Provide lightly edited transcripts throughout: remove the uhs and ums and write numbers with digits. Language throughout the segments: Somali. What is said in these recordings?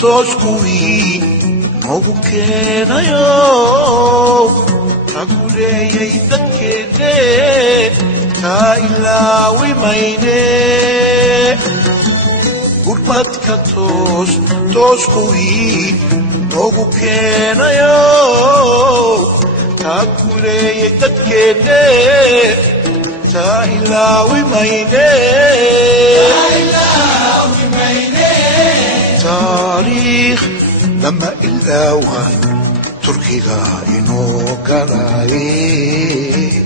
Toskuwi nogu keenayo taguleeyay dadkeene taa ilaawi mayne gurmadka toskuwi nogu keenayo taguleeyay dadkeene taa ilaawi mayne تاريخ لما إلاوان تركيا إنو قلاي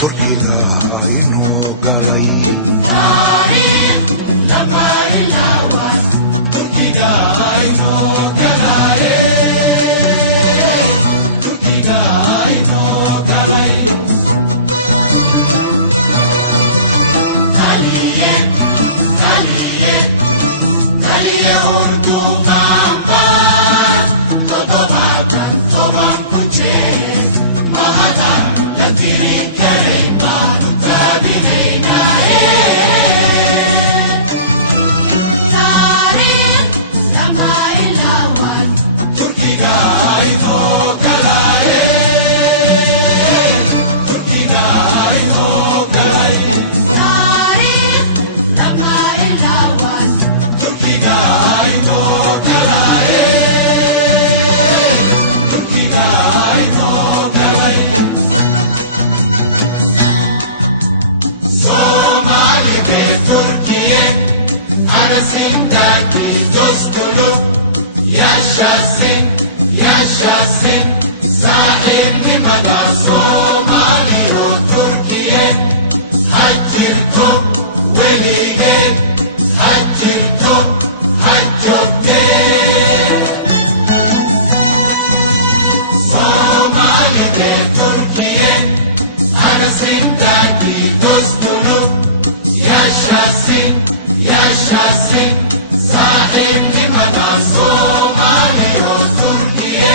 تركيا إنو قلاي تاريخ لما إلاوان تركيا إنو قلاي تركيا إنو قلاي تاليه Urdu kampan, totobatan toban kuche, mahatan lantiri karimba, tabinayna Tarikh lama ilawan, Turkiga ino kalaye, Turkiga ino kalaye. Tarikh lama ilawan. Sindaki dostulu yaşasın sahip nimada Somali o Türkiye haccirtu velige haccirtu haccote Somali ve Türkiye arasındaki dostulu yaşasın sahip nimada Somali o Türkiye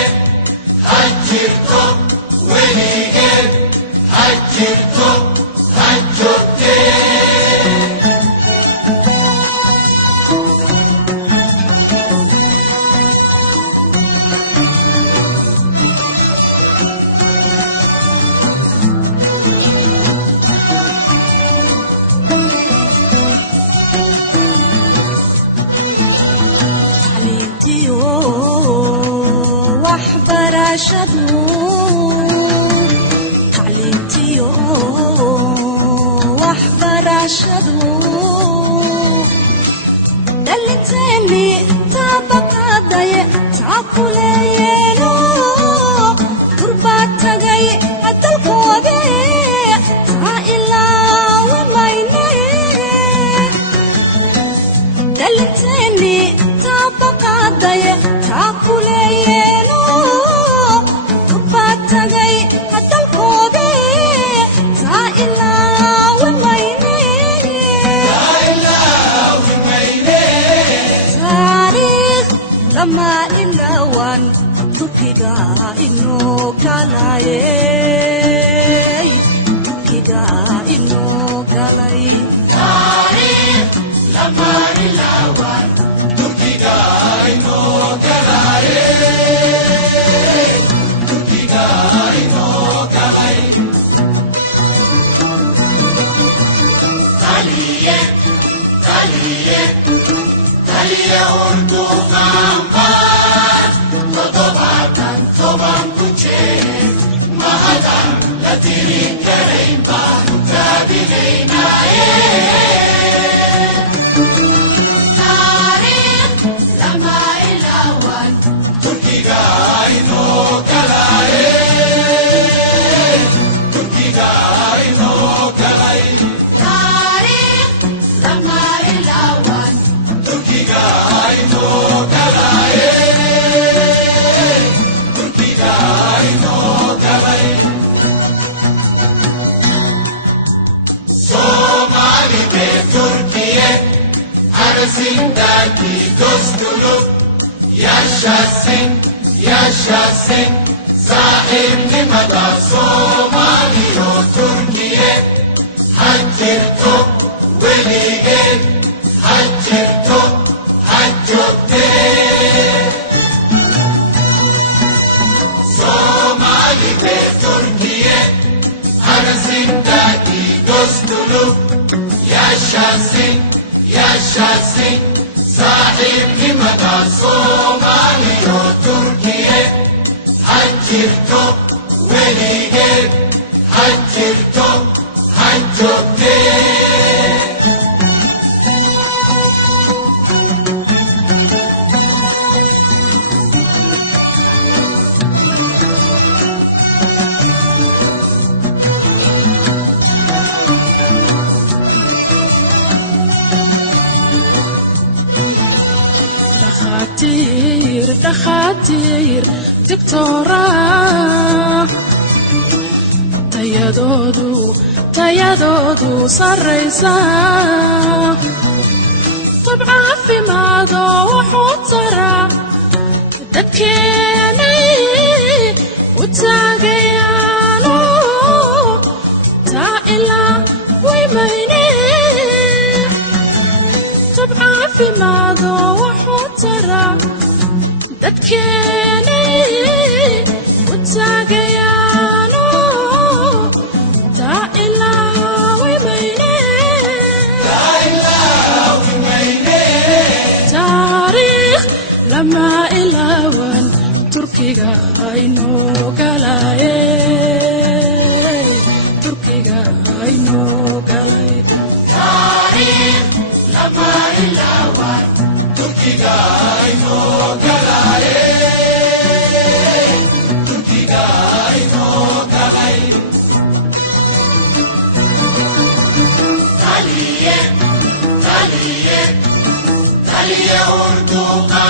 haccirtu velige haccirtu haccote تعليمتي واحضر عشدو دلتني طبق ضيق تعقلينو قربات جاي الدلقوبي عائلة وميني دلتني طبق ضيق تعقلينو لما إلا وان galayey turkiga inoo galay taariikh lama ilaawan turkiga inoo galayey turkiga inoo galay taliye taliye taliye urduqanqaan toddobaatan toban ku jeer mahadan la tirin karayn baanu taabinaynaaye taariikh lama ilaawan turkiga inoo galaye turkiga inoo galay taariikh lama ilaawan turkiga inoo galaye turkiga inoo galay Somali be Turkiye arasındaki dostluk yaşasın yaşasın sahibimada Somali o Türkiye haccır top veligel haccır top haccokte Somali ve Türkiye arasındaki dostluk yaşasın yaşasın sahibimada Somali o Türkiye haccır top veligel haccır top haccokte دخاتير دكتورة تيادودو سريسا طبعا في ماذا وحوطرة دكيني وتاقيانو تائلا ويميني طبعا في ماذا وحوطرة دكيني وتاقيانو تائلا ويميني تاريخ لما إلاوان تركيغا إنو قلاي تركيغا إنو قلاي تاريخ لما إلاوان تركيغا إنو قلاي تركيغا إنو قلاي تاليه تاليه تاليه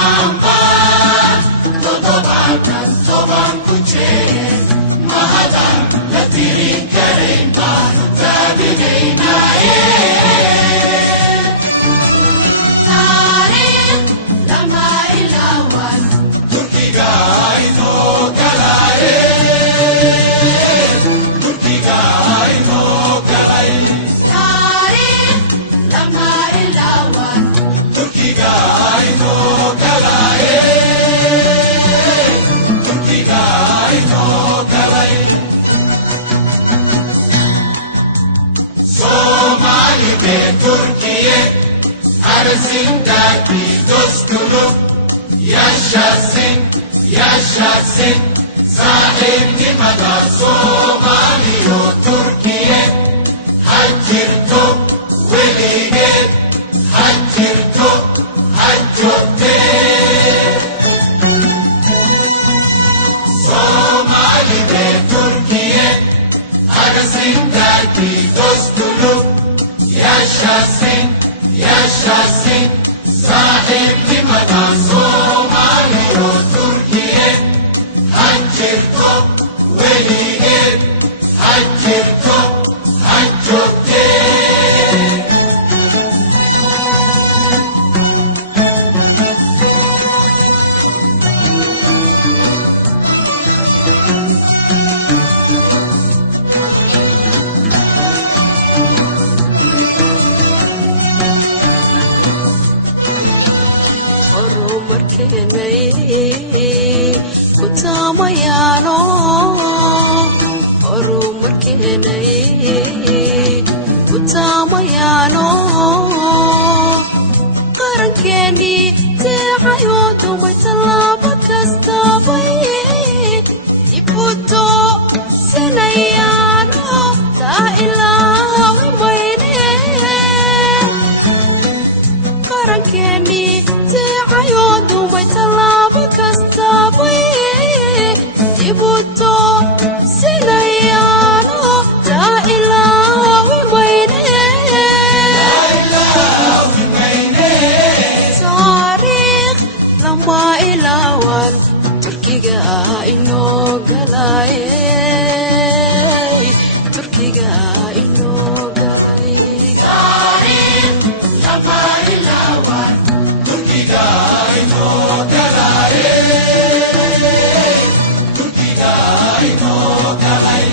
urduqanqaan toddobaatan toban ku jeer mahadan la tirin karayn baanu taabinaynaaye taariikh lama ilaawan turkiga inoo galaye turkiga inoo galay taariikh lama ilaawan turkiga inoo galaye turkiga inoo galay Somali ve Türkiye arasındaki dostluk yaşasın yaşasın sahibimada Somali o Türkiye haccır top veligel haccır top haccokte Somali ve Türkiye arasındaki dostluk yaşasın yaşasın sahibimada Somali o Türkiye haccır top veligel haccır top haccokte markeenay ku taamayaano horumarkeenay ku taamayaano qarankeeni deecayo dumay tallaabo kastabay ibuto sinayaano taa ilaawi mayne qarankeeni deecayo dumay tallaabo kastabay ibuto sinayaano taa ilaawi mayne taariikh lama ilaawan turkiga inoo galay turkiga inoo galay taariikh lama ilaawan turkiga inoo galay turkiga inoo galay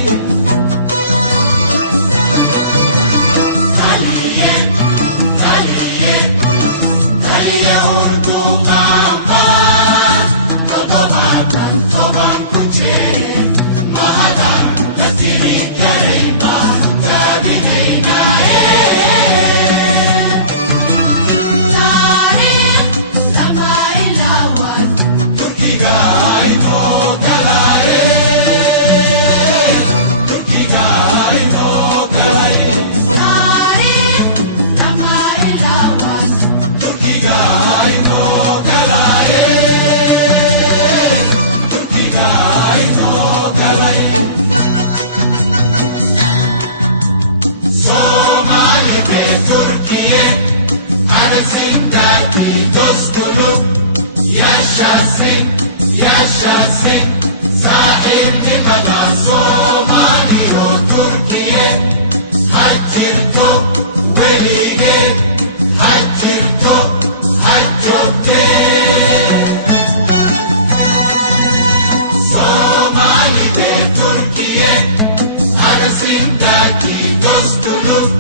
taliye taliye taliye urduqaanbaan toddobaatan toban ku jeer mahadaan la tirin karayn baanu taabinaynaaye taariikh lama ilaawan turkiga inoo galaaye turkiga inoo galay taariikh lama ilaawan turkiga inoo galaaye turkiga inoo galay Somali be Turkiye arasındaki dostluk yaşasın sahip limadan Somali o Türkiye hacirto velige hacirto haccote Somali ve Türkiye arasındaki dostluk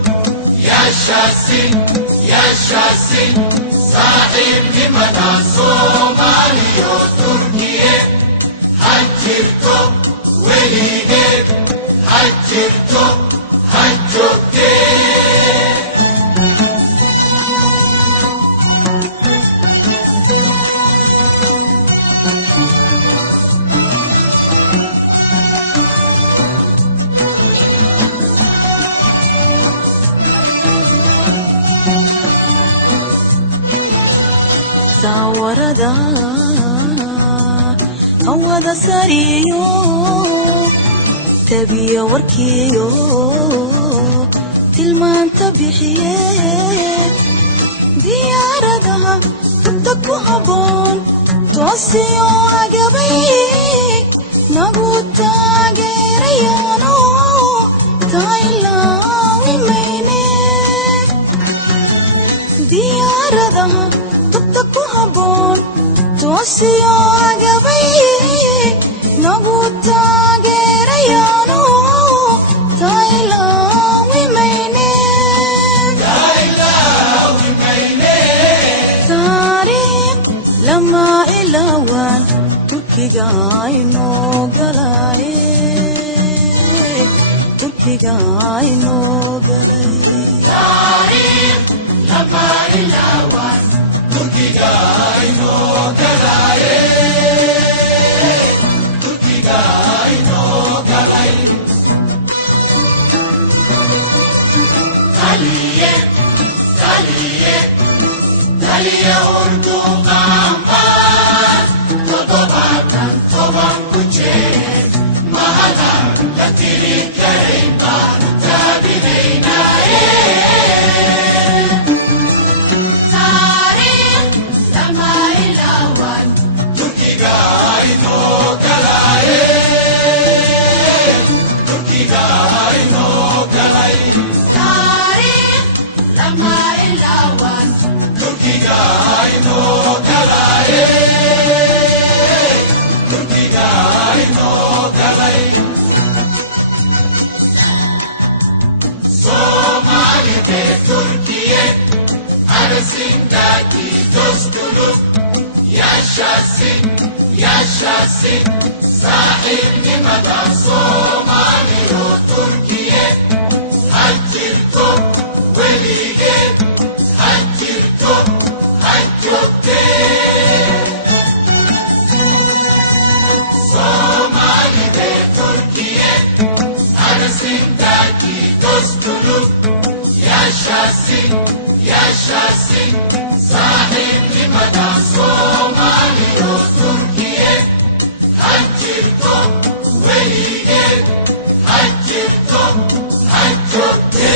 yaşasın sahip limadan Somali o Türkiye hacirto velige hacirto haccote tawarada awada sariyo tabiya warkiyo tilmaanta bixiye diyaaradaha tubta ku haboon toosiyo agabay nagu taageerayaano taa ilaawi mayne diyaaradaha tubta ku haboon toosiyo agabay nagu taageerayaano taa ilaawi mayne taariikh lama ilaawan turkiga inoo galay turkiga inoo galay taariikh lama ilaawan turkiga inoo galaaye turkiga inoo galay taliye taliye taliye urduqaanbaan toddobaatan toban ku jeer mahadaan la tirin karayn baanu taabinaynaaye taariikh lama ilaawan turkiga inoo galaaye turkiga inoo galay taariikh lama ilaawan turkiga inoo galaaye turkiga inoo galay Somali ve Türkiye arasındaki dostluk ياشاسي صاحب نمدا صومالي وتركيا هجرتو وليجي هجرتو هجوتي صومالي بتركيا أنا سنداكي دوستلو ياشاسي صاحب نمدا صومالي وتركيا هجرتو وليجي هجرتو هجوتي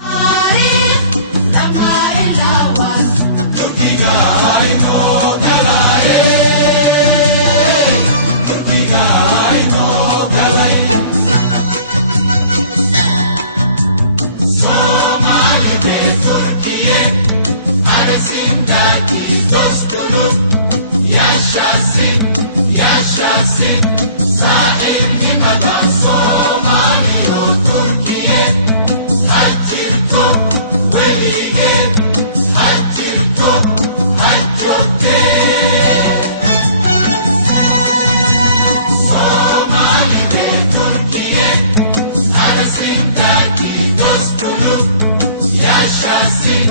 تاريخ لما إلاوان تركيا إنو كلاي تركيا إنو كلاي Somali de Türkiye arasındaki dostluk yaşasın sahip nimada Somali o Türkiye hacirto velige hacirto haccote Somali de Türkiye arasındaki dostluk yaşasın